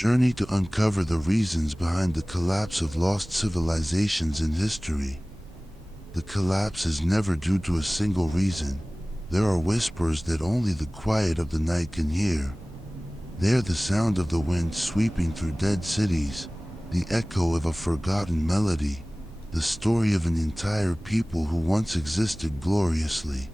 journey to uncover the reasons behind the collapse of lost civilizations in history. The collapse is never due to a single reason. There are whispers that only the quiet of the night can hear. They are the sound of the wind sweeping through dead cities, the echo of a forgotten melody, the story of an entire people who once existed gloriously,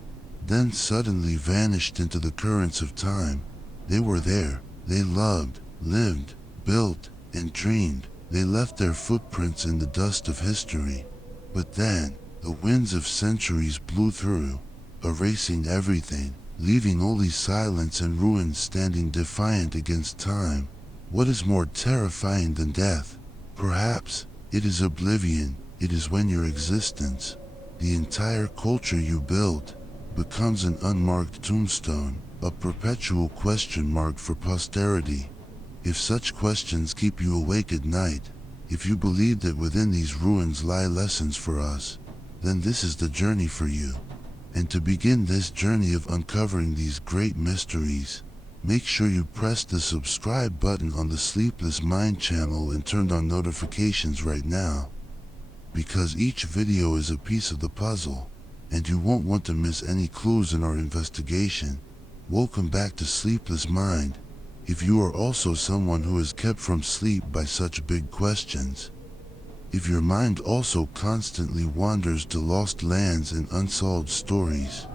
then suddenly vanished into the currents of time. They were there, they loved, lived, built, and dreamed. They left their footprints in the dust of history. But then, the winds of centuries blew through, erasing everything, leaving only silence and ruins standing defiant against time. What is more terrifying than death? Perhaps it is oblivion. It is when your existence, the entire culture you built, becomes an unmarked tombstone, a perpetual question mark for posterity. If such questions keep you awake at night, if you believe that within these ruins lie lessons for us, then this is the journey for you. And to begin this journey of uncovering these great mysteries, make sure you press the subscribe button on the Sleepless Mind channel and turn on notifications right now. Because each video is a piece of the puzzle, and you won't want to miss any clues in our investigation. Welcome back to Sleepless Mind. If you are also someone who is kept from sleep by such big questions, if your mind also constantly wanders to lost lands and unsolved stories,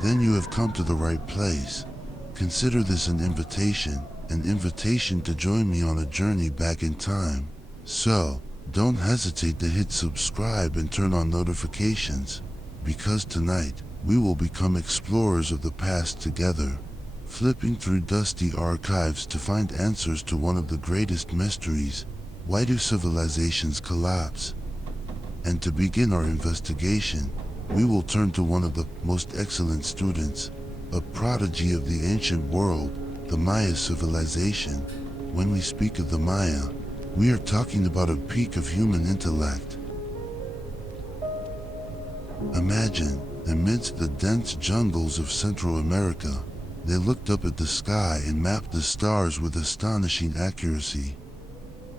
then you have come to the right place. Consider this an invitation to join me on a journey back in time. So, don't hesitate to hit subscribe and turn on notifications, because tonight, we will become explorers of the past together, flipping through dusty archives to find answers to one of the greatest mysteries. Why do civilizations collapse? And to begin our investigation, we will turn to one of the most excellent students, a prodigy of the ancient world, the Maya civilization. When we speak of the Maya, we are talking about a peak of human intellect. Imagine, amidst the dense jungles of Central America, they looked up at the sky and mapped the stars with astonishing accuracy.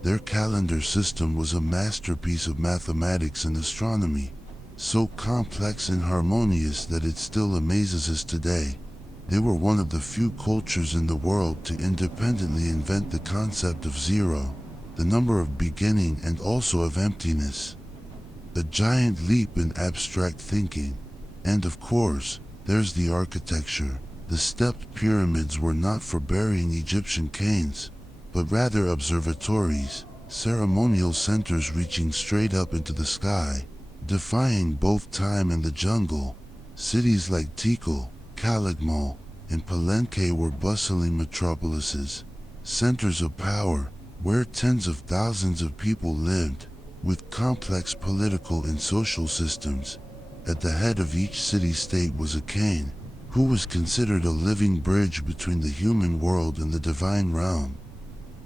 Their calendar system was a masterpiece of mathematics and astronomy, so complex and harmonious that it still amazes us today. They were one of the few cultures in the world to independently invent the concept of zero, the number of beginning and also of emptiness. A giant leap in abstract thinking. And of course, there's the architecture. The stepped pyramids were not for burying Egyptian kings, but rather observatories, ceremonial centers reaching straight up into the sky, defying both time and the jungle. Cities like Tikal, Calakmul, and Palenque were bustling metropolises, centers of power, where tens of thousands of people lived, with complex political and social systems. At the head of each city-state was a king, who was considered a living bridge between the human world and the divine realm.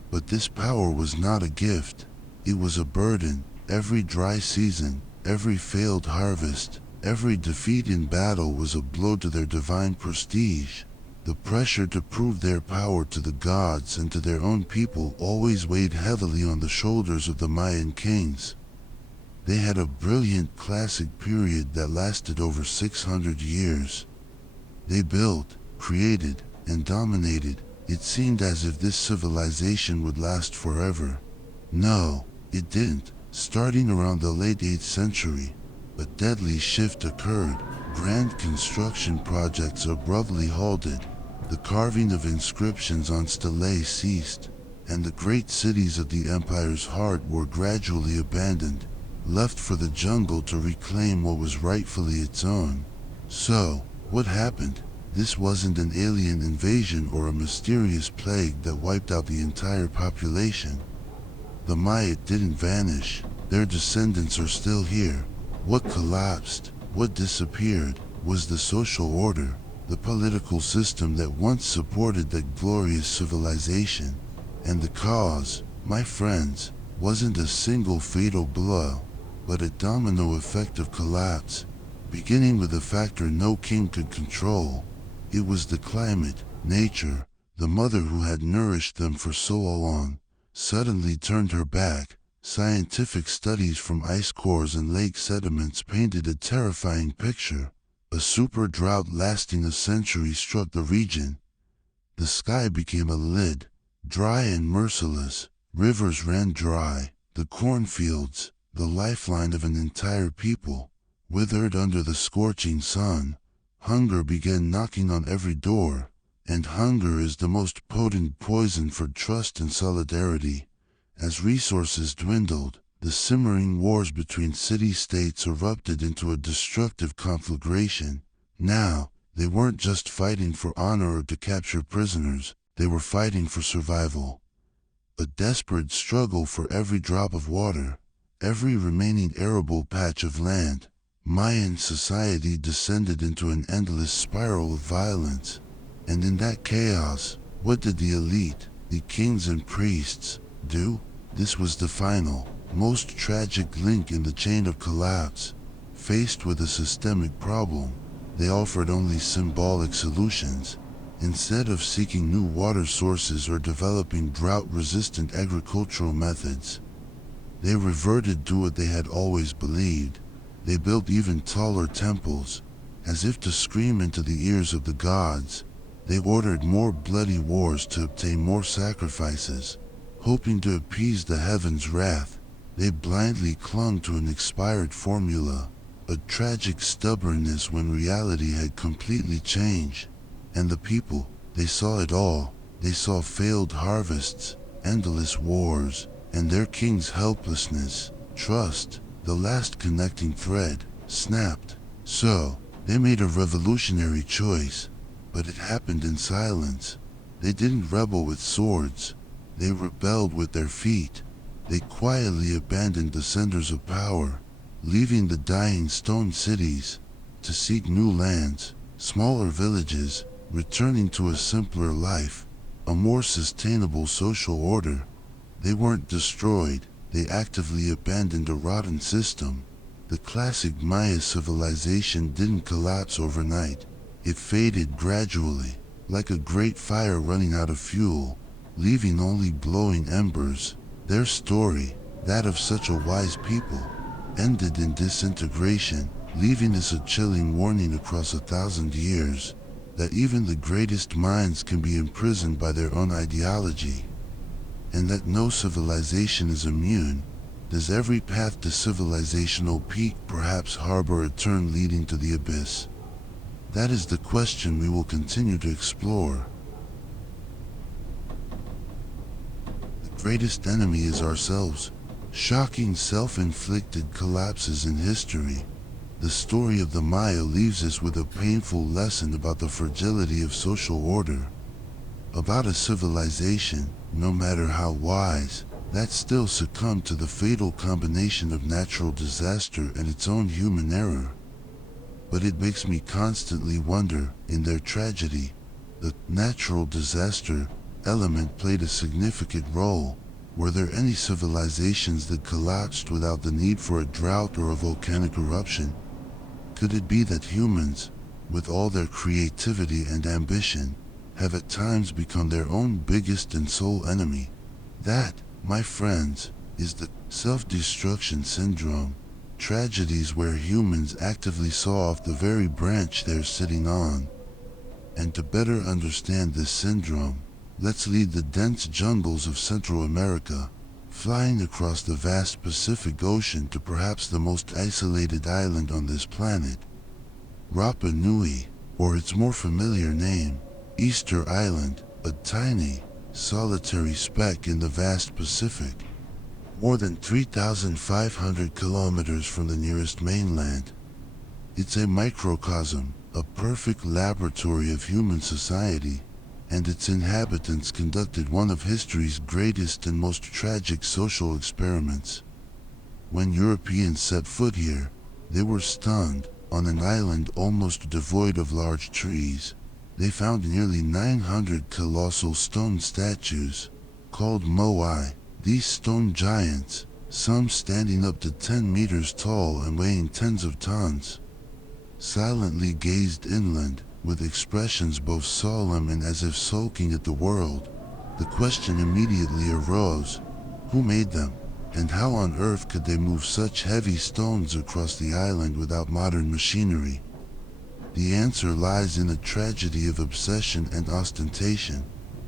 But this power was not a gift, it was a burden. Every dry season, every failed harvest, every defeat in battle was a blow to their divine prestige. The pressure to prove their power to the gods and to their own people always weighed heavily on the shoulders of the Mayan kings. They had a brilliant classic period that lasted over 600 years. They built, created, and dominated. It seemed as if this civilization would last forever. No, it didn't. Starting around the late 8th century, a deadly shift occurred. Grand construction projects abruptly halted. The carving of inscriptions on stelae ceased, and the great cities of the empire's heart were gradually abandoned, left for the jungle to reclaim what was rightfully its own. So, what happened? This wasn't an alien invasion or a mysterious plague that wiped out the entire population. The Maya didn't vanish. Their descendants are still here. What collapsed, what disappeared, was the social order, the political system that once supported that glorious civilization. And the cause, my friends, wasn't a single fatal blow, but a domino effect of collapse, beginning with a factor no king could control. It was the climate, nature, The mother who had nourished them for so long suddenly turned her back. Scientific studies from ice cores and lake sediments painted a terrifying picture. A super drought lasting a century struck the region. The sky became a lid, dry and merciless. Rivers ran dry. The cornfields, the lifeline of an entire people, withered under the scorching sun. Hunger began knocking on every door, and hunger is the most potent poison for trust and solidarity. As resources dwindled, the simmering wars between city-states erupted into a destructive conflagration. Now, they weren't just fighting for honor or to capture prisoners, they were fighting for survival. A desperate struggle for every drop of water, every remaining arable patch of land. Mayan society descended into an endless spiral of violence. And in that chaos, what did the elite, the kings and priests, do? This was the final, most tragic link in the chain of collapse. Faced with a systemic problem, they offered only symbolic solutions. Instead of seeking new water sources or developing drought-resistant agricultural methods, they reverted to what they had always believed. They built even taller temples, as if to scream into the ears of the gods. They ordered more bloody wars to obtain more sacrifices, hoping to appease the heavens' wrath. They blindly clung to an expired formula, a tragic stubbornness when reality had completely changed. And the people, they saw it all. They saw failed harvests, endless wars, and their king's helplessness. Trust, the last connecting thread, snapped. So, they made a revolutionary choice, but it happened in silence. They didn't rebel with swords. They rebelled with their feet. They quietly abandoned the centers of power, leaving the dying stone cities to seek new lands, smaller villages, returning to a simpler life, a more sustainable social order. They weren't destroyed, they actively abandoned a rotten system. The classic Maya civilization didn't collapse overnight. It faded gradually, like a great fire running out of fuel, leaving only glowing embers. Their story, that of such a wise people, ended in disintegration, leaving us a chilling warning across 1,000 years, that even the greatest minds can be imprisoned by their own ideology, and that no civilization is immune. Does every path to civilizational peak perhaps harbor a turn leading to the abyss? That is the question we will continue to explore. The greatest enemy is ourselves. Shocking self-inflicted collapses in history. The story of the Maya leaves us with a painful lesson about the fragility of social order, about a civilization, no matter how wise, that still succumbed to the fatal combination of natural disaster and its own human error. But it makes me constantly wonder, in their tragedy, the natural disaster element played a significant role. Were there any civilizations that collapsed without the need for a drought or a volcanic eruption? Could it be that humans, with all their creativity and ambition, have at times become their own biggest and sole enemy? That, my friends, is the self-destruction syndrome. Tragedies where humans actively saw off the very branch they're sitting on. And to better understand this syndrome, let's leave the dense jungles of Central America, flying across the vast Pacific Ocean to perhaps the most isolated island on this planet, Rapa Nui, or its more familiar name, Easter Island, a tiny, solitary speck in the vast Pacific, more than 3,500 kilometers from the nearest mainland. It's a microcosm, a perfect laboratory of human society, and its inhabitants conducted one of history's greatest and most tragic social experiments. When Europeans set foot here, they were stunned. On an island almost devoid of large trees, they found nearly 900 colossal stone statues, called moai. These stone giants, some standing up to 10 meters tall and weighing tens of tons, silently gazed inland, with expressions both solemn and as if sulking at the world. The question immediately arose: who made them? And how on earth could they move such heavy stones across the island without modern machinery? The answer lies in a tragedy of obsession and ostentation.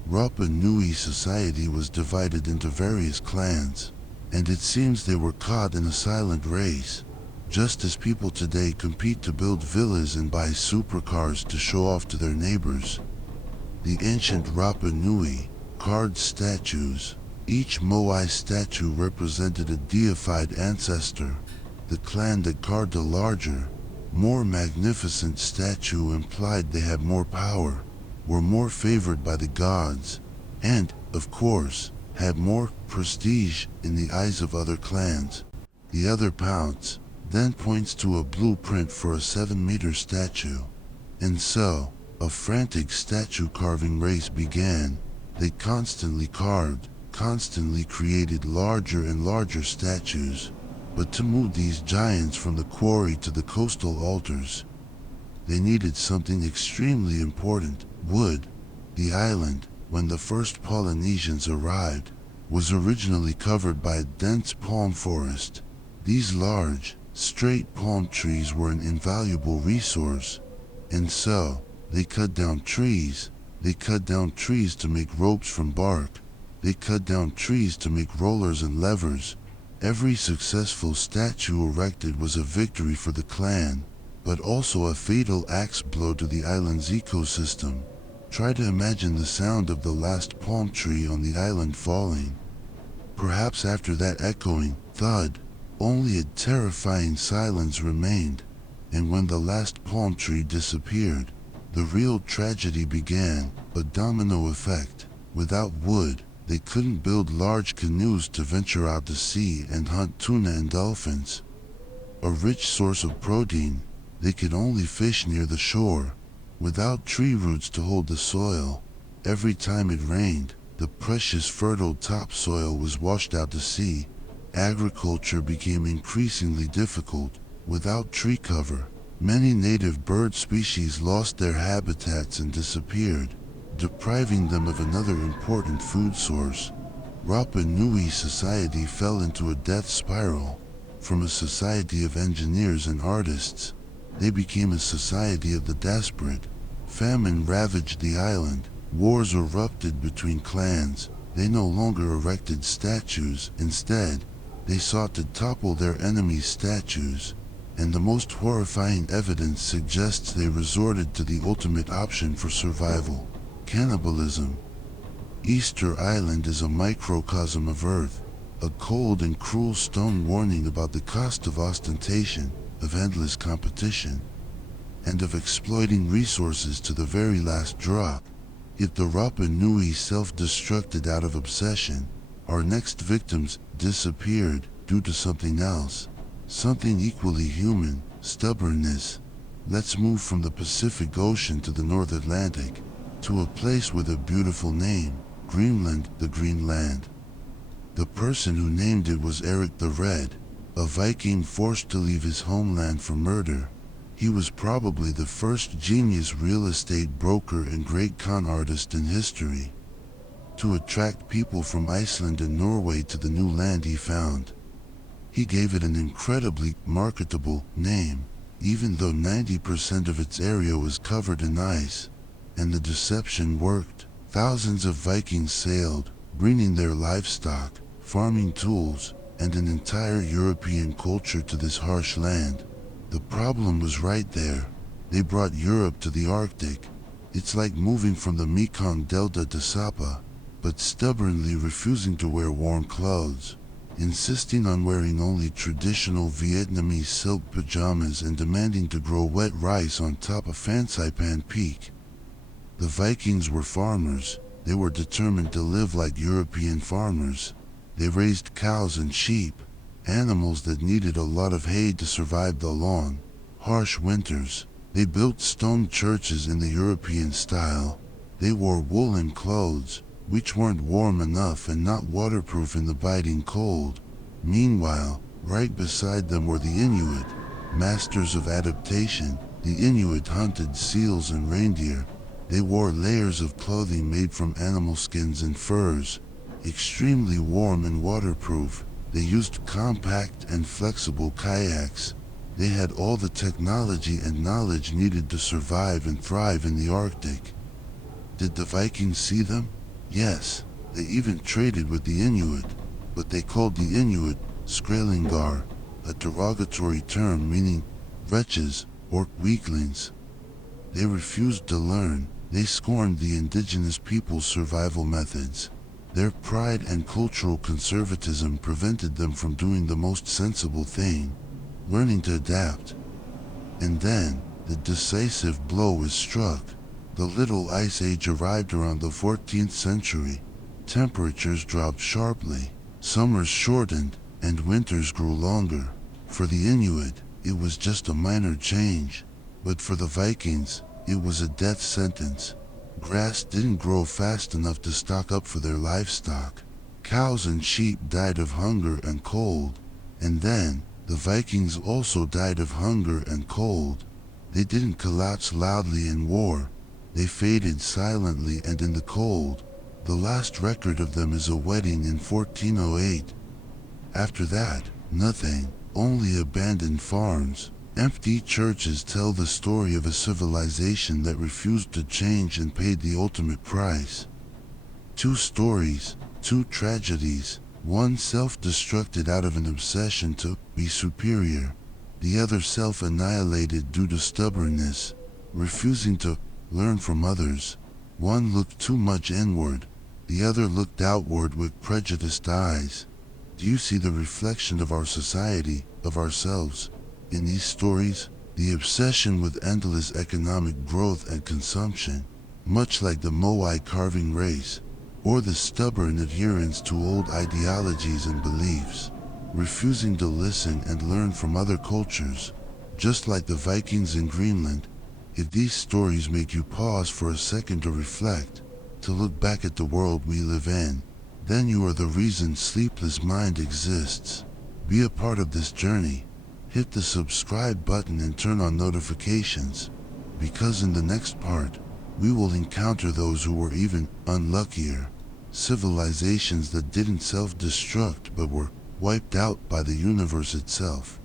Rapa Nui society was divided into various clans, and it seems they were caught in a silent race, just as people today compete to build villas and buy supercars to show off to their neighbors. The ancient Rapa Nui carved statues. Each Moai statue represented a deified ancestor. The clan that carved a larger, more magnificent statue implied they had more power, were more favored by the gods, and, of course, had more prestige in the eyes of other clans. The other pouts then points to a blueprint for a 7-meter statue. And so, a frantic statue carving race began. They constantly carved, constantly created larger and larger statues. But to move these giants from the quarry to the coastal altars, they needed something extremely important: wood. The island, when the first Polynesians arrived, was originally covered by a dense palm forest. These large, straight palm trees were an invaluable resource, and so they cut down trees. They cut down trees to make ropes from bark. They cut down trees to make rollers and levers. Every successful statue erected was a victory for the clan, but also a fatal axe blow to the island's ecosystem. Try to imagine the sound of the last palm tree on the island falling. Perhaps after that echoing thud, only a terrifying silence remained, and when the last palm tree disappeared, the real tragedy began: a domino effect. Without wood, they couldn't build large canoes to venture out to sea and hunt tuna and dolphins. A rich source of protein, they could only fish near the shore. Without tree roots to hold the soil, every time it rained, the precious fertile topsoil was washed out to sea. Agriculture became increasingly difficult. Without tree cover, many native bird species lost their habitats and disappeared, depriving them of another important food source. Rapa Nui society fell into a death spiral. From a society of engineers and artists, they became a society of the desperate. Famine ravaged the island. Wars erupted between clans. They no longer erected statues. Instead, they sought to topple their enemies' statues. And the most horrifying evidence suggests they resorted to the ultimate option for survival: cannibalism. Easter Island is a microcosm of Earth, a cold and cruel stone warning about the cost of ostentation, of endless competition, and of exploiting resources to the very last drop. If the Rapa Nui self-destructed out of obsession, our next victims disappeared due to something else, something equally human: stubbornness. Let's move from the Pacific Ocean to the North Atlantic, to a place with a beautiful name: Greenland, the Green Land. The person who named it was Eric the Red, a Viking forced to leave his homeland for murder. He was probably the first genius real estate broker and great con artist in history. To attract people from Iceland and Norway to the new land he found, he gave it an incredibly marketable name, even though 90% of its area was covered in ice. And the deception worked. Thousands of Vikings sailed, bringing their livestock, farming tools, and an entire European culture to this harsh land. The problem was right there. They brought Europe to the Arctic. It's like moving from the Mekong Delta to Sapa, but stubbornly refusing to wear warm clothes, insisting on wearing only traditional Vietnamese silk pajamas and demanding to grow wet rice on top of Fansaipan Peak. The Vikings were farmers. They were determined to live like European farmers. They raised cows and sheep, animals that needed a lot of hay to survive the long, harsh winters. They built stone churches in the European style. They wore woolen clothes, which weren't warm enough and not waterproof in the biting cold. Meanwhile, right beside them were the Inuit, masters of adaptation. The Inuit hunted seals and reindeer. They wore layers of clothing made from animal skins and furs, extremely warm and waterproof. They used compact and flexible kayaks. They had all the technology and knowledge needed to survive and thrive in the Arctic. Did the Vikings see them? Yes, they even traded with the Inuit, but they called the Inuit Skralingar, a derogatory term meaning wretches or weaklings. They refused to learn. They scorned the indigenous people's survival methods. Their pride and cultural conservatism prevented them from doing the most sensible thing, learning to adapt. And then, the decisive blow is struck. The Little Ice Age arrived around the 14th century. Temperatures dropped sharply, summers shortened, and winters grew longer. For the Inuit, it was just a minor change, but for the Vikings, it was a death sentence. Grass didn't grow fast enough to stock up for their livestock. Cows and sheep died of hunger and cold, and then, the Vikings also died of hunger and cold. They didn't collapse loudly in war. They faded silently and in the cold. The last record of them is a wedding in 1408. After that, nothing, only abandoned farms. Empty churches tell the story of a civilization that refused to change and paid the ultimate price. Two stories, two tragedies. One self-destructed out of an obsession to be superior. The other self-annihilated due to stubbornness, refusing to learn from others. One looked too much inward. The other looked outward with prejudiced eyes. Do you see the reflection of our society, of ourselves? In these stories, the obsession with endless economic growth and consumption, much like the Moai carving race, or the stubborn adherence to old ideologies and beliefs, refusing to listen and learn from other cultures, just like the Vikings in Greenland. If these stories make you pause for a second to reflect, to look back at the world we live in, then you are the reason Sleepless Mind exists. Be a part of this journey. Hit the subscribe button and turn on notifications, because in the next part, we will encounter those who were even unluckier, civilizations that didn't self-destruct but were wiped out by the universe itself.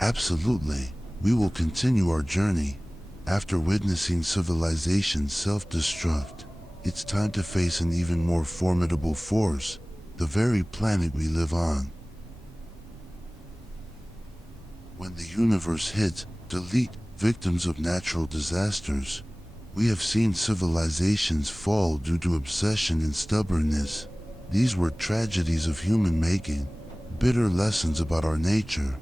Absolutely, we will continue our journey. After witnessing civilizations self-destruct, it's time to face an even more formidable force, the very planet we live on. When the universe hits delete, victims of natural disasters, we have seen civilizations fall due to obsession and stubbornness. These were tragedies of human making, bitter lessons about our nature.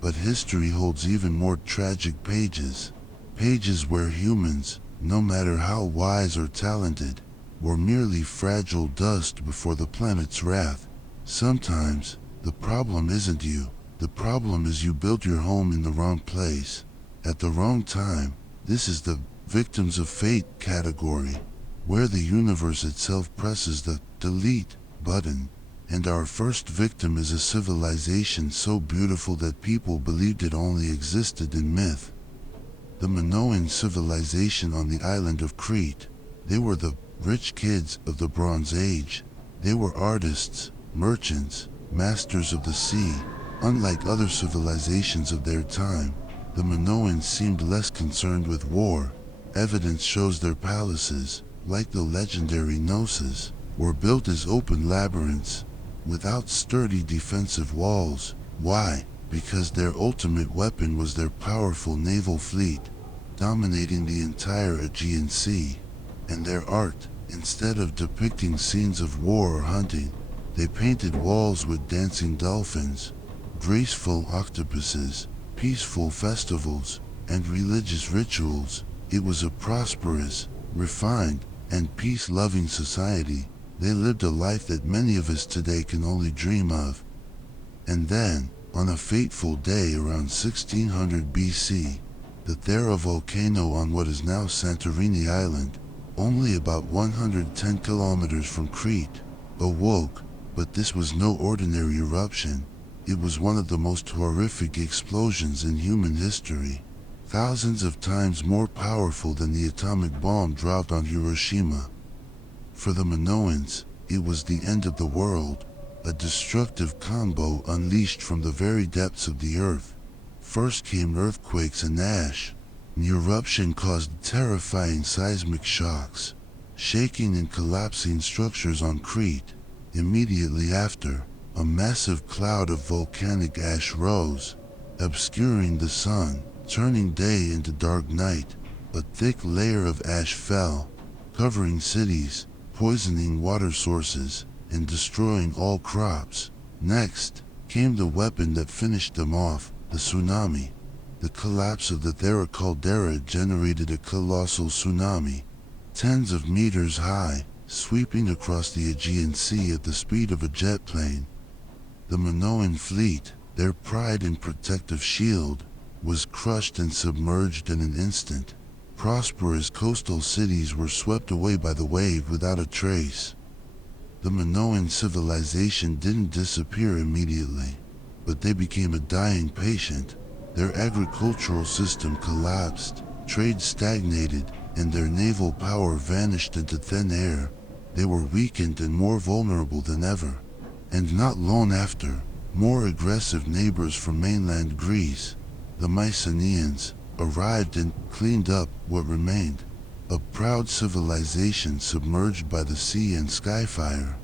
But history holds even more tragic pages. Pages where humans, no matter how wise or talented, were merely fragile dust before the planet's wrath. Sometimes, the problem isn't you. The problem is you built your home in the wrong place, at the wrong time. This is the victims of fate category, where the universe itself presses the delete button, and our first victim is a civilization so beautiful that people believed it only existed in myth. The Minoan civilization on the island of Crete. They were the rich kids of the Bronze Age. They were artists, merchants, masters of the sea. Unlike other civilizations of their time, the Minoans seemed less concerned with war. Evidence shows their palaces, like the legendary Gnosis, were built as open labyrinths, without sturdy defensive walls. Why? Because their ultimate weapon was their powerful naval fleet, dominating the entire Aegean Sea. And their art, instead of depicting scenes of war or hunting, they painted walls with dancing dolphins, graceful octopuses, peaceful festivals, and religious rituals. It was a prosperous, refined, and peace-loving society. They lived a life that many of us today can only dream of. And then, on a fateful day around 1600 BC, the Thera volcano on what is now Santorini Island, only about 110 kilometers from Crete, awoke. But this was no ordinary eruption. It was one of the most horrific explosions in human history. thousands of times more powerful than the atomic bomb dropped on Hiroshima. For the Minoans, it was the end of the world, a destructive combo unleashed from the very depths of the earth. First came earthquakes and ash. An eruption caused terrifying seismic shocks, shaking and collapsing structures on Crete. Immediately after, a massive cloud of volcanic ash rose, obscuring the sun, turning day into dark night. A thick layer of ash fell, covering cities, poisoning water sources, and destroying all crops. Next came the weapon that finished them off, the tsunami. The collapse of the Thera caldera generated a colossal tsunami, tens of meters high, sweeping across the Aegean Sea at the speed of a jet plane. The Minoan fleet, their pride and protective shield, was crushed and submerged in an instant. Prosperous coastal cities were swept away by the wave without a trace. The Minoan civilization didn't disappear immediately, but they became a dying patient. Their agricultural system collapsed, trade stagnated, and their naval power vanished into thin air. They were weakened and more vulnerable than ever. And not long after, more aggressive neighbors from mainland Greece, the Mycenaeans, arrived and cleaned up what remained. A proud civilization submerged by the sea and skyfire.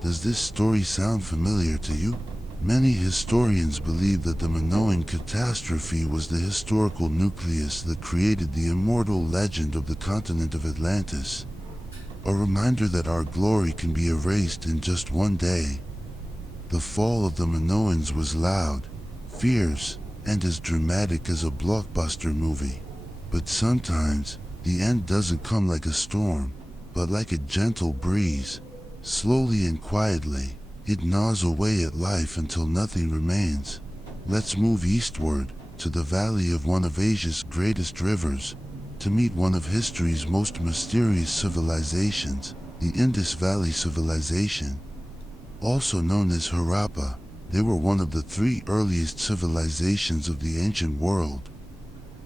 Does this story sound familiar to you? Many historians believe that the Minoan catastrophe was the historical nucleus that created the immortal legend of the continent of Atlantis. A reminder that our glory can be erased in just one day. The fall of the Minoans was loud, fierce, and as dramatic as a blockbuster movie. But sometimes, the end doesn't come like a storm, but like a gentle breeze. Slowly and quietly, it gnaws away at life until nothing remains. Let's move eastward, to the valley of one of Asia's greatest rivers, to meet one of history's most mysterious civilizations, the Indus Valley Civilization. Also known as Harappa, they were one of the three earliest civilizations of the ancient world,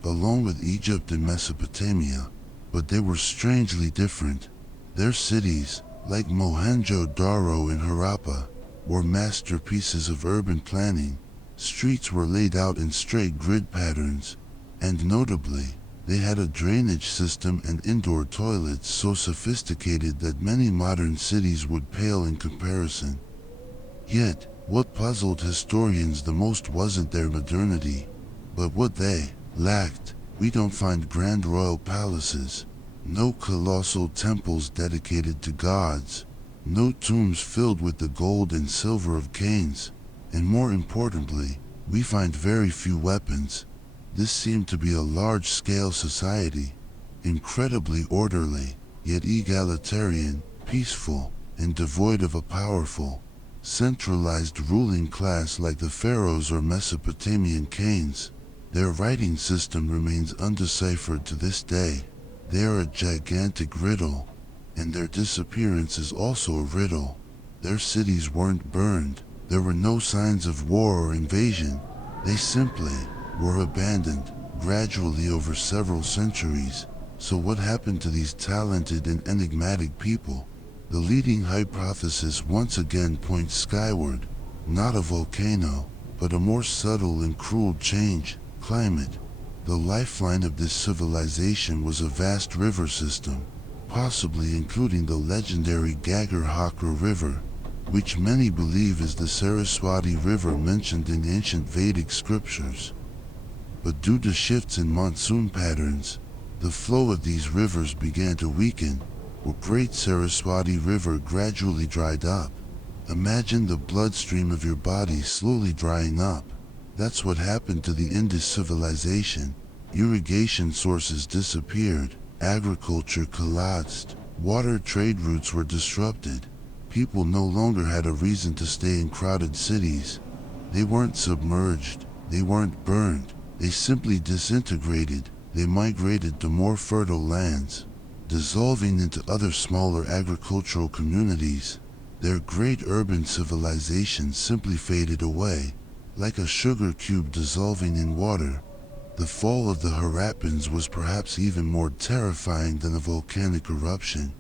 along with Egypt and Mesopotamia, but they were strangely different. Their cities, like Mohenjo-Daro and Harappa, were masterpieces of urban planning. Streets were laid out in straight grid patterns, and notably, they had a drainage system and indoor toilets so sophisticated that many modern cities would pale in comparison. Yet, what puzzled historians the most wasn't their modernity, but what they lacked. We don't find grand royal palaces, no colossal temples dedicated to gods, no tombs filled with the gold and silver of kings, and more importantly, we find very few weapons. This seemed to be a large-scale society, incredibly orderly, yet egalitarian, peaceful, and devoid of a powerful, centralized ruling class like the pharaohs or Mesopotamian kings. Their writing system remains undeciphered to this day. They are a gigantic riddle, and their disappearance is also a riddle. Their cities weren't burned, there were no signs of war or invasion. They simply were abandoned, gradually over several centuries. So what happened to these talented and enigmatic people? The leading hypothesis once again points skyward, not a volcano, but a more subtle and cruel change, climate. The lifeline of this civilization was a vast river system, possibly including the legendary Gagar-Hakra River, which many believe is the Saraswati River mentioned in ancient Vedic scriptures. But due to shifts in monsoon patterns, the flow of these rivers began to weaken. The Great Saraswati River gradually dried up. Imagine the bloodstream of your body slowly drying up. That's what happened to the Indus civilization. Irrigation sources disappeared, agriculture collapsed, water trade routes were disrupted. People no longer had a reason to stay in crowded cities. They weren't submerged, they weren't burned, they simply disintegrated. They migrated to more fertile lands, dissolving into other smaller agricultural communities. Their great urban civilization simply faded away, like a sugar cube dissolving in water. The fall of the Harappans was perhaps even more terrifying than a volcanic eruption,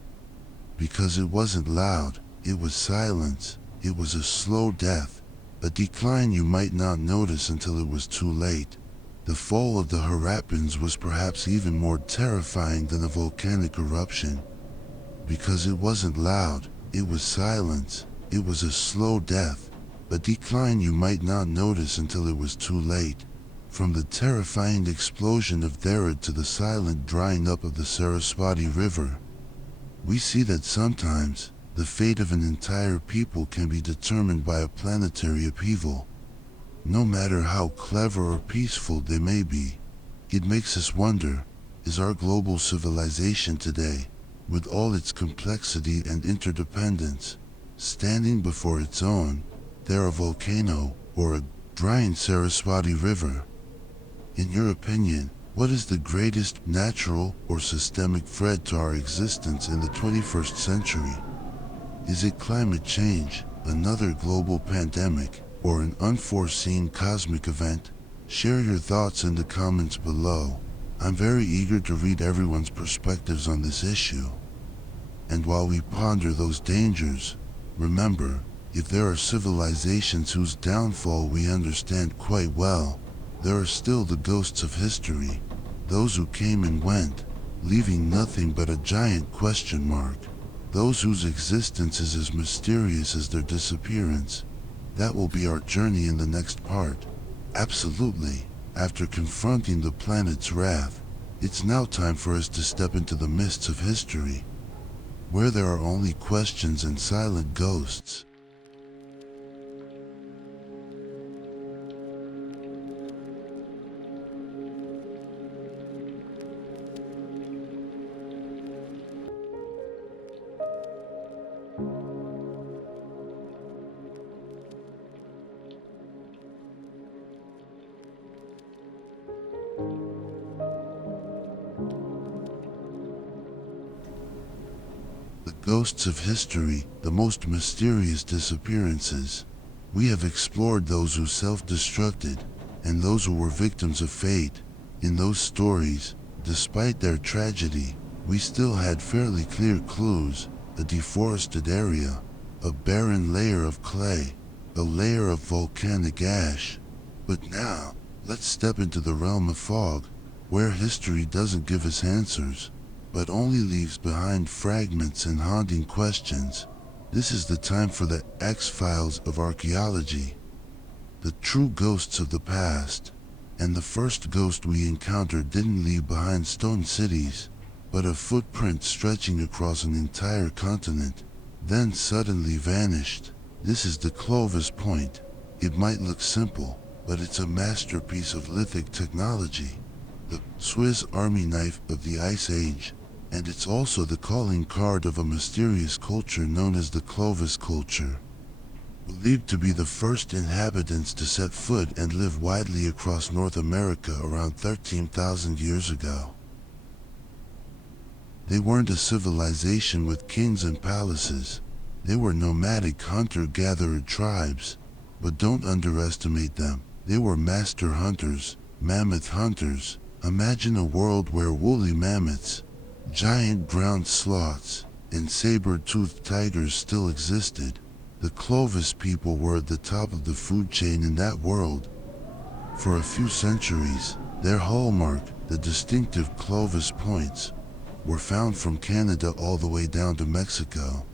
because it wasn't loud, it was silence, it was a slow death, a decline you might not notice until it was too late. The fall of the Harappans was perhaps even more terrifying than a volcanic eruption, because it wasn't loud, it was silence, it was a slow death, a decline you might not notice until it was too late. From the terrifying explosion of Therod to the silent drying up of the Saraswati River, we see that sometimes the fate of an entire people can be determined by a planetary upheaval. No matter how clever or peaceful they may be, it makes us wonder, is our global civilization today, with all its complexity and interdependence, standing before its own, there a volcano or a drying Saraswati River? In your opinion, what is the greatest natural or systemic threat to our existence in the 21st century? Is it climate change, another global pandemic, or an unforeseen cosmic event? Share your thoughts in the comments below. I'm very eager to read everyone's perspectives on this issue. And while we ponder those dangers, remember, if there are civilizations whose downfall we understand quite well, there are still the ghosts of history, those who came and went, leaving nothing but a giant question mark, those whose existence is as mysterious as their disappearance. That will be our journey in the next part. Absolutely. After confronting the planet's wrath, it's now time for us to step into the mists of history, where there are only questions and silent ghosts. The ghosts of history, the most mysterious disappearances. We have explored those who self-destructed and those who were victims of fate. In those stories, despite their tragedy, we still had fairly clear clues: a deforested area, a barren layer of clay, a layer of volcanic ash. But now, let's step into the realm of fog, where history doesn't give us answers, but only leaves behind fragments and haunting questions. This is the time for the X-Files of archaeology, the true ghosts of the past. And the first ghost we encountered didn't leave behind stone cities, but a footprint stretching across an entire continent, then suddenly vanished. This is the Clovis Point. It might look simple, but it's a masterpiece of lithic technology, the Swiss Army knife of the Ice Age. And it's also the calling card of a mysterious culture known as the Clovis culture, believed to be the first inhabitants to set foot and live widely across North America around 13,000 years ago. They weren't a civilization with kings and palaces. They were nomadic hunter-gatherer tribes, but don't underestimate them. They were master hunters, mammoth hunters. Imagine a world where woolly mammoths, giant ground sloths, and saber-toothed tigers still existed. The Clovis people were at the top of the food chain in that world. For a few centuries, their hallmark, the distinctive Clovis points, were found from Canada all the way down to Mexico.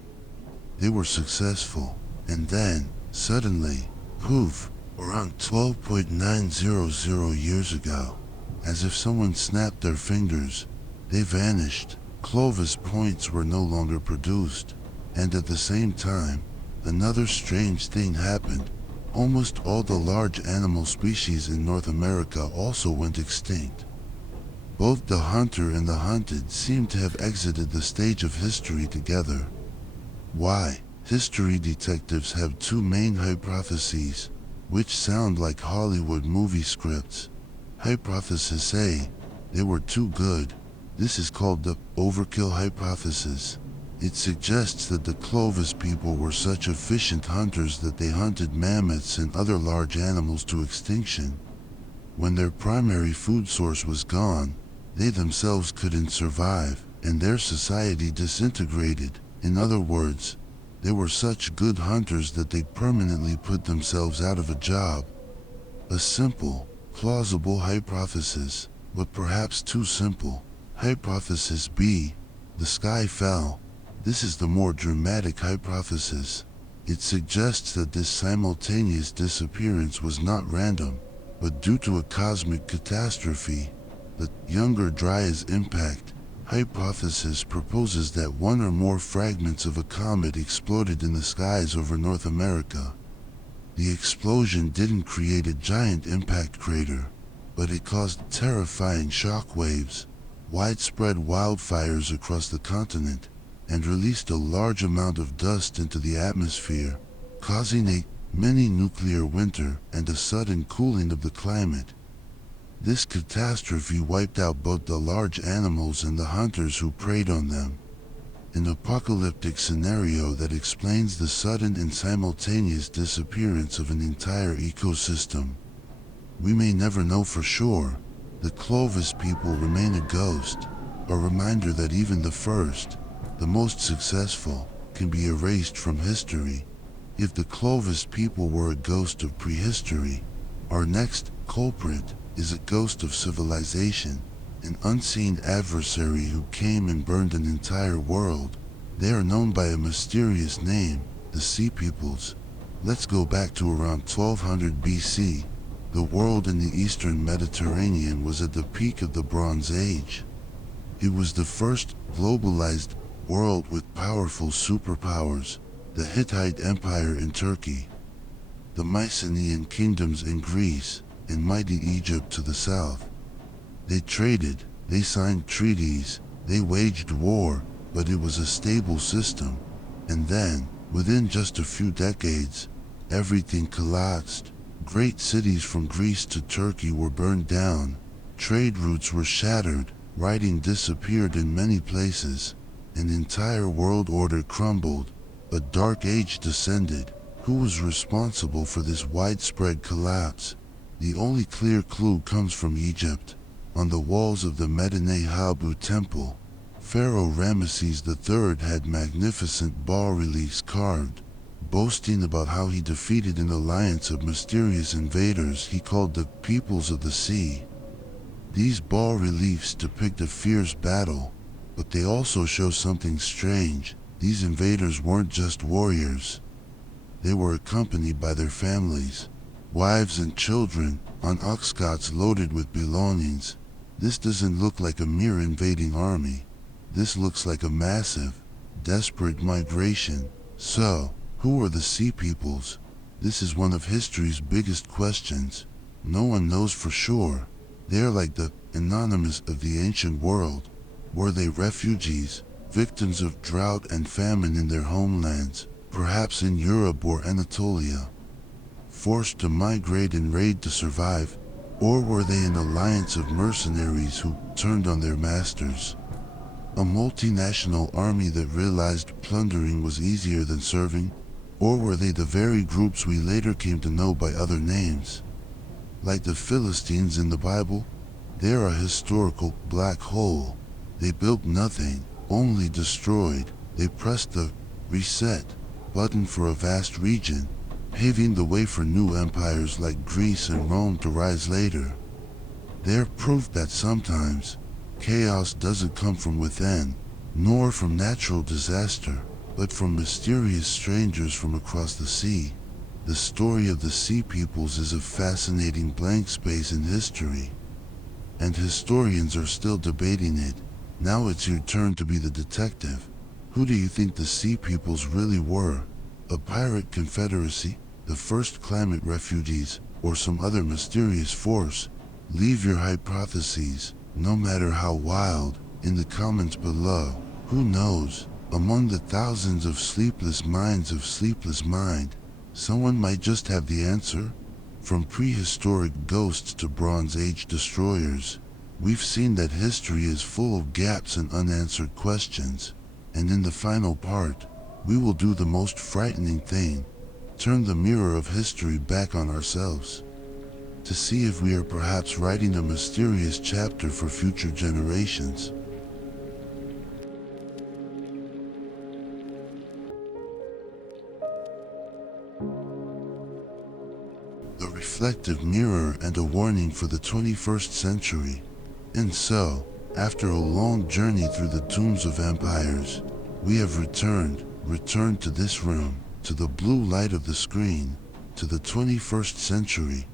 They were successful, and then, suddenly, poof, around 12.900 years ago, as if someone snapped their fingers, they vanished. Clovis points were no longer produced, and at the same time, another strange thing happened. Almost all the large animal species in North America also went extinct. Both the hunter and the hunted seem to have exited the stage of history together. Why? History detectives have two main hypotheses, which sound like Hollywood movie scripts. Hypothesis A: they were too good. This is called the overkill hypothesis. It suggests that the Clovis people were such efficient hunters that they hunted mammoths and other large animals to extinction. When their primary food source was gone, they themselves couldn't survive, and their society disintegrated. In other words, they were such good hunters that they permanently put themselves out of a job. A simple, plausible hypothesis, but perhaps too simple. Hypothesis B. The sky fell. This is the more dramatic hypothesis. It suggests that this simultaneous disappearance was not random, but due to a cosmic catastrophe. The Younger Dryas impact hypothesis proposes that one or more fragments of a comet exploded in the skies over North America. The explosion didn't create a giant impact crater, but it caused terrifying shock waves, widespread wildfires across the continent, and released a large amount of dust into the atmosphere, causing a mini-nuclear winter and a sudden cooling of the climate. This catastrophe wiped out both the large animals and the hunters who preyed on them. An apocalyptic scenario that explains the sudden and simultaneous disappearance of an entire ecosystem. We may never know for sure. The Clovis people remain a ghost, a reminder that even the first, the most successful, can be erased from history. If the Clovis people were a ghost of prehistory, our next culprit is a ghost of civilization, an unseen adversary who came and burned an entire world. They are known by a mysterious name, the Sea Peoples. Let's go back to around 1200 BC. The world in the eastern Mediterranean was at the peak of the Bronze Age. It was the first globalized world with powerful superpowers, the Hittite Empire in Turkey, the Mycenaean kingdoms in Greece, and mighty Egypt to the south. They traded, they signed treaties, they waged war, but it was a stable system. And then, within just a few decades, everything collapsed. Great cities from Greece to Turkey were burned down, trade routes were shattered, writing disappeared in many places, an entire world order crumbled, a dark age descended. Who was responsible for this widespread collapse? The only clear clue comes from Egypt. On the walls of the Medinet Habu temple, Pharaoh Ramesses III had magnificent bas-reliefs carved, boasting about how he defeated an alliance of mysterious invaders he called the Peoples of the Sea. These bas-reliefs depict a fierce battle, but they also show something strange. These invaders weren't just warriors. They were accompanied by their families, wives and children, on ox carts loaded with belongings. This doesn't look like a mere invading army. This looks like a massive, desperate migration. So, who are the Sea Peoples? This is one of history's biggest questions. No one knows for sure. They are like the anonymous of the ancient world. Were they refugees, victims of drought and famine in their homelands, perhaps in Europe or Anatolia, forced to migrate and raid to survive? Or were they an alliance of mercenaries who turned on their masters? A multinational army that realized plundering was easier than serving? Or were they the very groups we later came to know by other names? Like the Philistines in the Bible, they are a historical black hole. They built nothing, only destroyed. They pressed the reset button for a vast region, paving the way for new empires like Greece and Rome to rise later. They're proof that sometimes, chaos doesn't come from within, nor from natural disaster, but from mysterious strangers from across the sea. The story of the Sea Peoples is a fascinating blank space in history, and historians are still debating it. Now it's your turn to be the detective. Who do you think the Sea Peoples really were? A pirate confederacy, the first climate refugees, or some other mysterious force? Leave your hypotheses, no matter how wild, in the comments below. Who knows? Among the thousands of sleepless minds of Sleepless Mind, someone might just have the answer. From prehistoric ghosts to Bronze Age destroyers, we've seen that history is full of gaps and unanswered questions. And in the final part, we will do the most frightening thing: turn the mirror of history back on ourselves. to see if we are perhaps writing a mysterious chapter for future generations. A reflective mirror and a warning for the 21st century. And so, after a long journey through the tombs of empires, we have returned to this room, to the blue light of the screen, to the 21st century.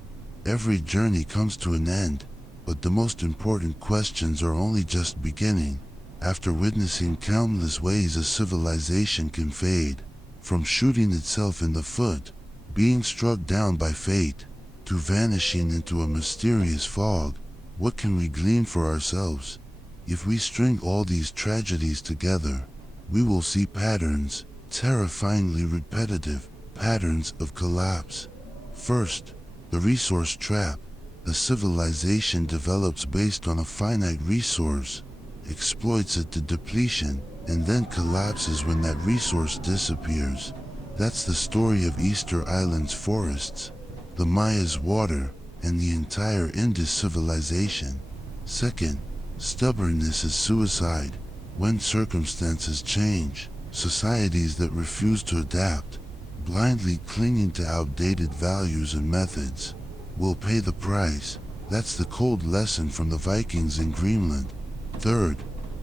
Every journey comes to an end, but the most important questions are only just beginning. After witnessing countless ways a civilization can fade, from shooting itself in the foot, being struck down by fate, to vanishing into a mysterious fog, what can we glean for ourselves? If we string all these tragedies together, we will see patterns, terrifyingly repetitive, patterns of collapse. First, the resource trap. A civilization develops based on a finite resource, exploits it to depletion, and then collapses when that resource disappears. That's the story of Easter Island's forests, the Maya's water, and the entire Indus civilization. Second, stubbornness is suicide. When circumstances change, societies that refuse to adapt, blindly clinging to outdated values and methods, will pay the price. That's the cold lesson from the Vikings in Greenland. Third,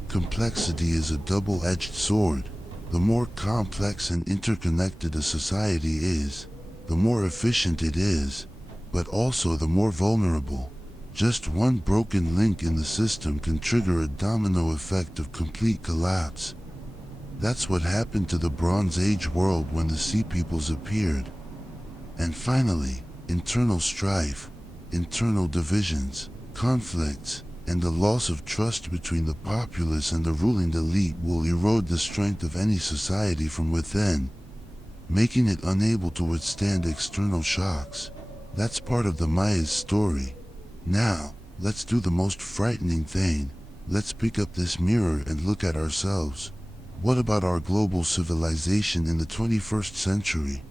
complexity is a double-edged sword. The more complex and interconnected a society is, the more efficient it is, but also the more vulnerable. Just one broken link in the system can trigger a domino effect of complete collapse. That's what happened to the Bronze Age world when the Sea Peoples appeared. And finally, internal strife, internal divisions, conflicts, and the loss of trust between the populace and the ruling elite will erode the strength of any society from within, making it unable to withstand external shocks. That's part of the Maya's story. Now, let's do the most frightening thing. Let's pick up this mirror and look at ourselves. What about our global civilization in the 21st century?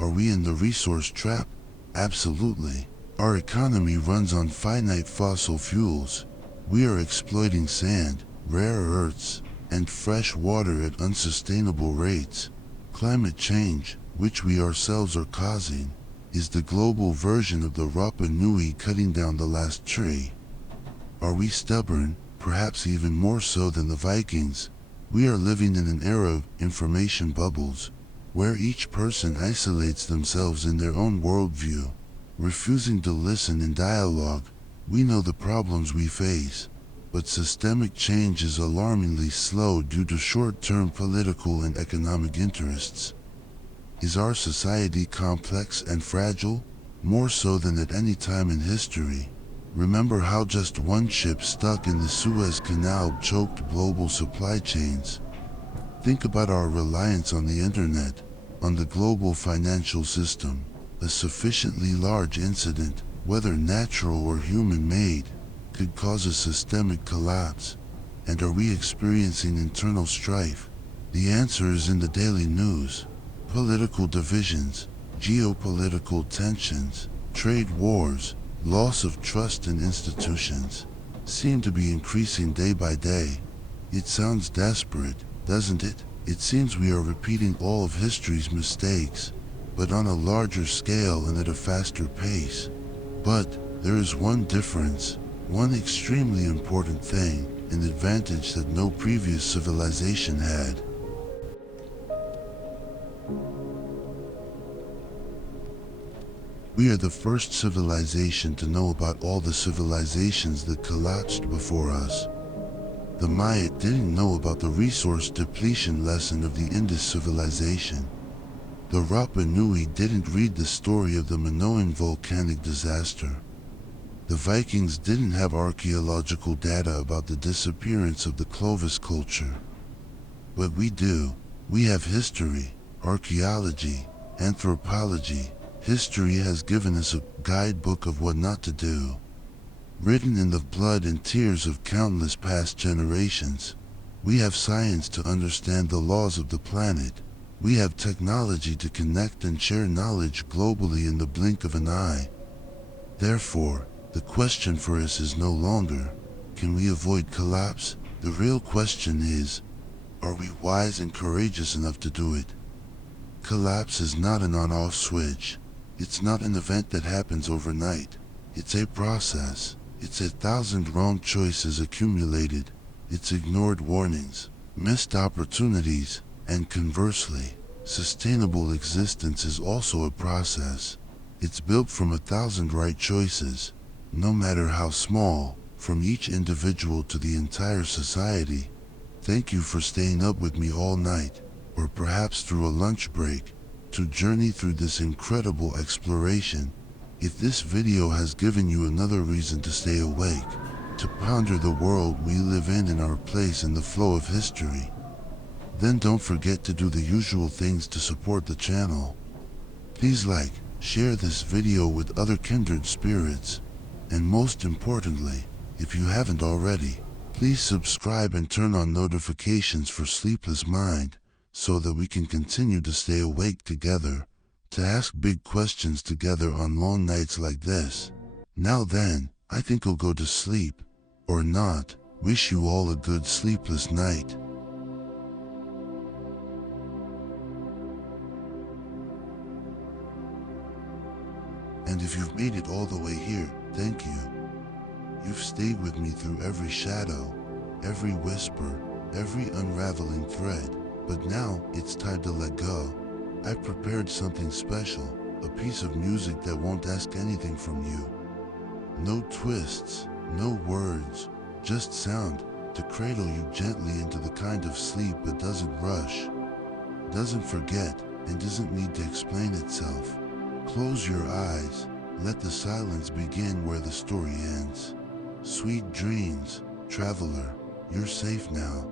Are we in the resource trap? Absolutely. Our economy runs on finite fossil fuels. We are exploiting sand, rare earths, and fresh water at unsustainable rates. Climate change, which we ourselves are causing, is the global version of the Rapa Nui cutting down the last tree. Are we stubborn? Perhaps even more so than the Vikings. We are living in an era of information bubbles, where each person isolates themselves in their own worldview, refusing to listen in dialogue. We know the problems we face, but systemic change is alarmingly slow due to short-term political and economic interests. Is our society complex and fragile? More so than at any time in history. Remember how just one ship stuck in the Suez Canal choked global supply chains. Think about our reliance on the internet, on the global financial system. A sufficiently large incident, whether natural or human-made, could cause a systemic collapse. And are we experiencing internal strife? The answer is in the daily news. Political divisions, geopolitical tensions, trade wars, loss of trust in institutions seem to be increasing day by day. It sounds desperate, doesn't it? It seems we are repeating all of history's mistakes, but on a larger scale and at a faster pace. But there is one difference, one extremely important thing, an advantage that no previous civilization had. We are the first civilization to know about all the civilizations that collapsed before us. The Maya didn't know about the resource depletion lesson of the Indus civilization. The Rapa Nui didn't read the story of the Minoan volcanic disaster. The Vikings didn't have archaeological data about the disappearance of the Clovis culture. But we do. We have history, archaeology, anthropology. History has given us a guidebook of what not to do. Written in the blood and tears of countless past generations. We have science to understand the laws of the planet. We have technology to connect and share knowledge globally in the blink of an eye. Therefore, the question for us is no longer, can we avoid collapse? The real question is, are we wise and courageous enough to do it? Collapse is not an on-off switch. It's not an event that happens overnight. It's a process. It's 1,000 wrong choices accumulated. It's ignored warnings, missed opportunities, and conversely, sustainable existence is also a process. It's built from 1,000 right choices, no matter how small, from each individual to the entire society. Thank you for staying up with me all night, or perhaps through a lunch break, to journey through this incredible exploration. If this video has given you another reason to stay awake, to ponder the world we live in and our place in the flow of history, then don't forget to do the usual things to support the channel. Please like, share this video with other kindred spirits, and most importantly, if you haven't already, please subscribe and turn on notifications for Sleepless Mind, so that we can continue to stay awake together, to ask big questions together on long nights like this. Now then, I think I'll go to sleep, or not. Wish you all a good sleepless night. And if you've made it all the way here, thank you. You've stayed with me through every shadow, every whisper, every unraveling thread. But now, it's time to let go. I've prepared something special, a piece of music that won't ask anything from you. No twists, no words, just sound, to cradle you gently into the kind of sleep that doesn't rush, doesn't forget, and doesn't need to explain itself. Close your eyes, let the silence begin where the story ends. Sweet dreams, traveler, you're safe now.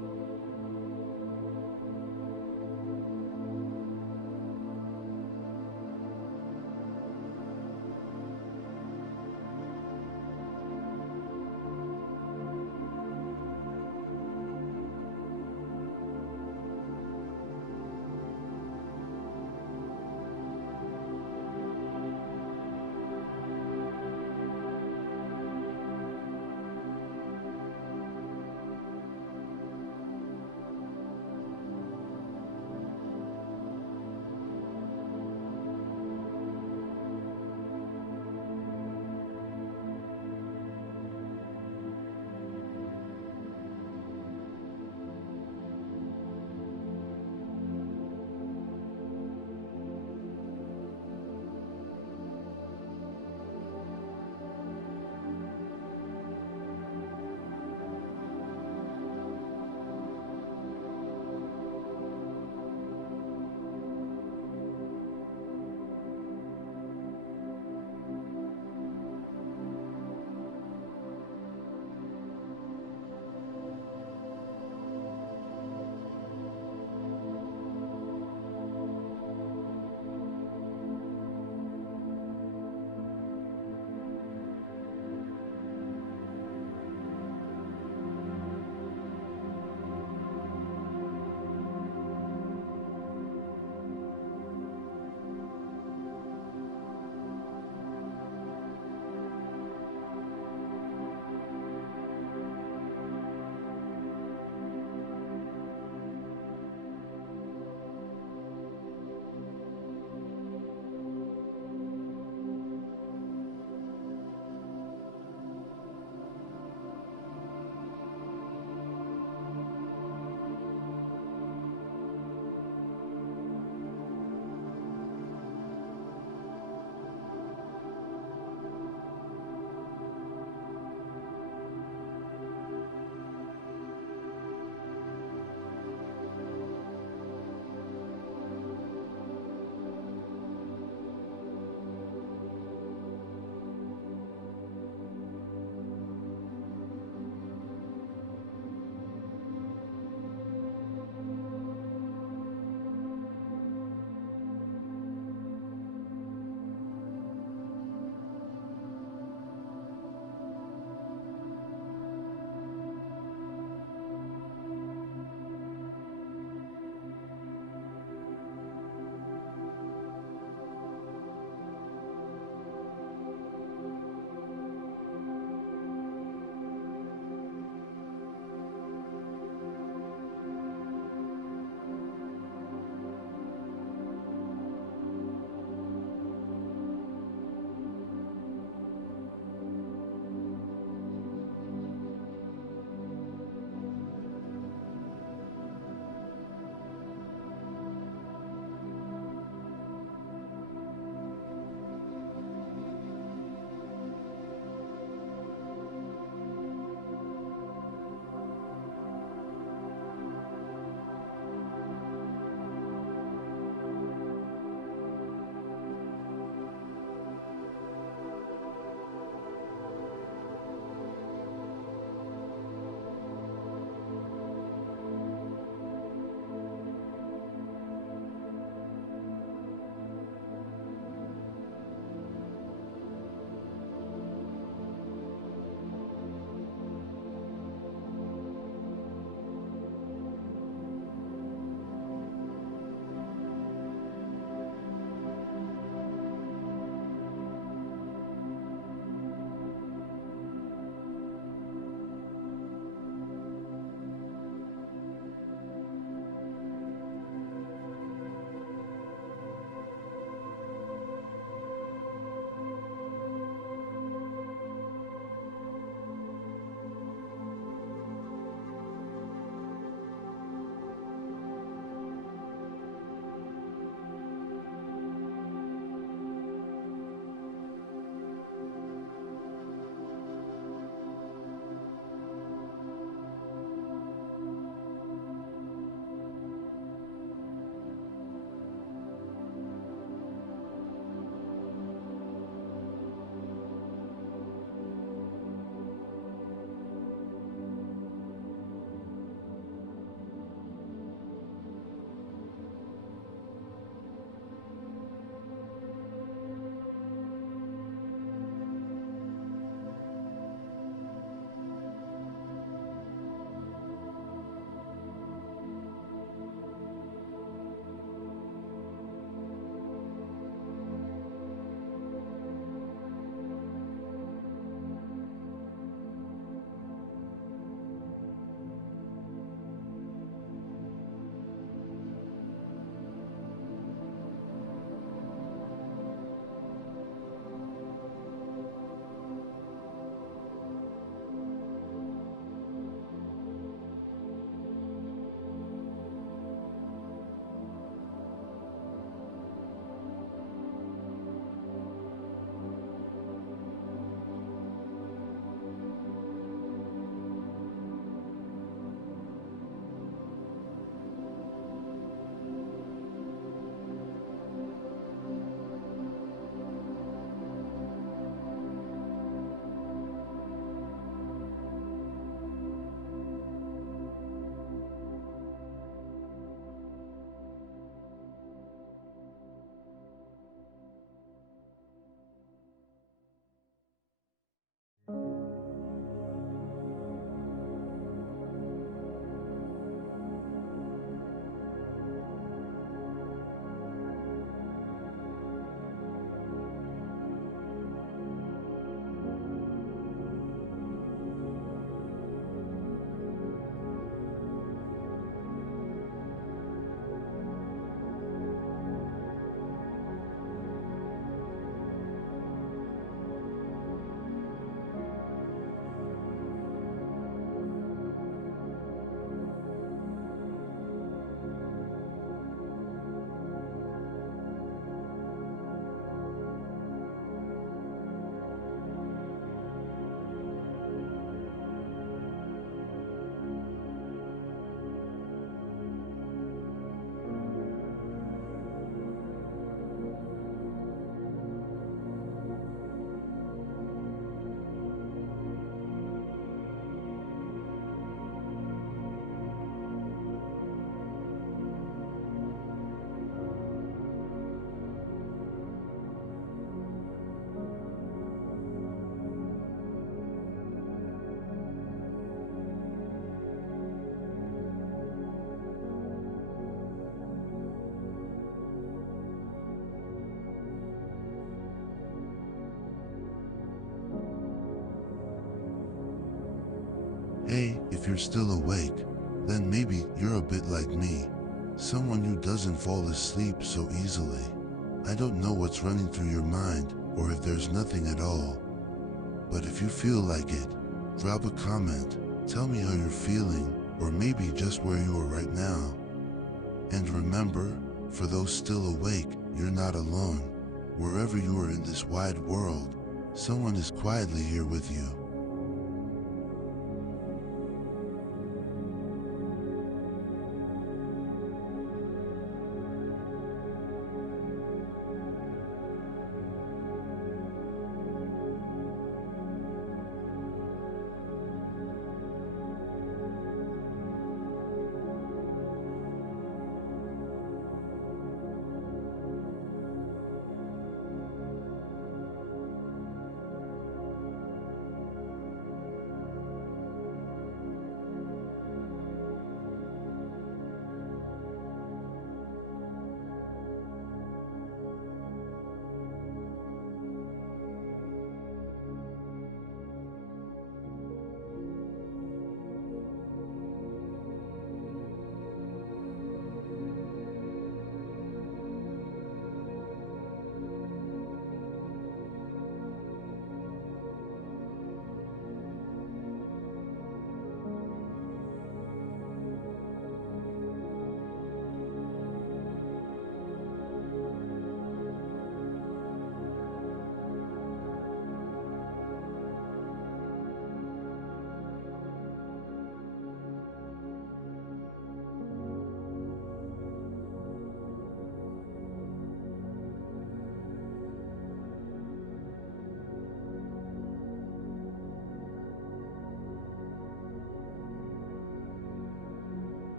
Hey, if you're still awake, then maybe you're a bit like me, someone who doesn't fall asleep so easily. I don't know what's running through your mind, or if there's nothing at all. But if you feel like it, drop a comment, tell me how you're feeling, or maybe just where you are right now. And remember, for those still awake, you're not alone. Wherever you are in this wide world, someone is quietly here with you.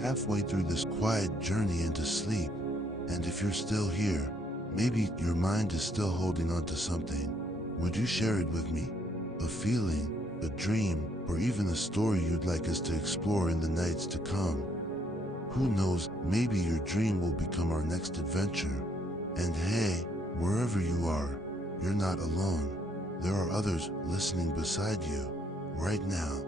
halfway through this quiet journey into sleep. And if you're still here, maybe your mind is still holding on to something. Would you share it with me? A feeling, a dream, or even a story you'd like us to explore in the nights to come. Who knows, maybe your dream will become our next adventure. And hey, wherever you are, you're not alone. There are others listening beside you, right now.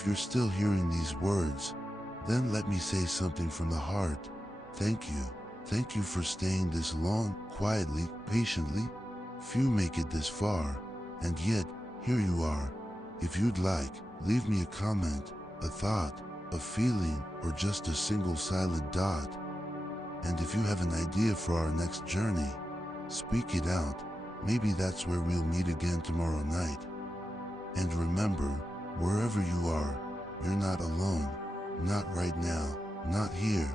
if you're still hearing these words, then let me say something from the heart. Thank you. Thank you for staying this long, quietly, patiently. Few make it this far, and yet, here you are. If you'd like, leave me a comment, a thought, a feeling, or just a single silent dot. And if you have an idea for our next journey, speak it out. Maybe that's where we'll meet again tomorrow night. And remember, wherever you are, you're not alone. Not right now, not here.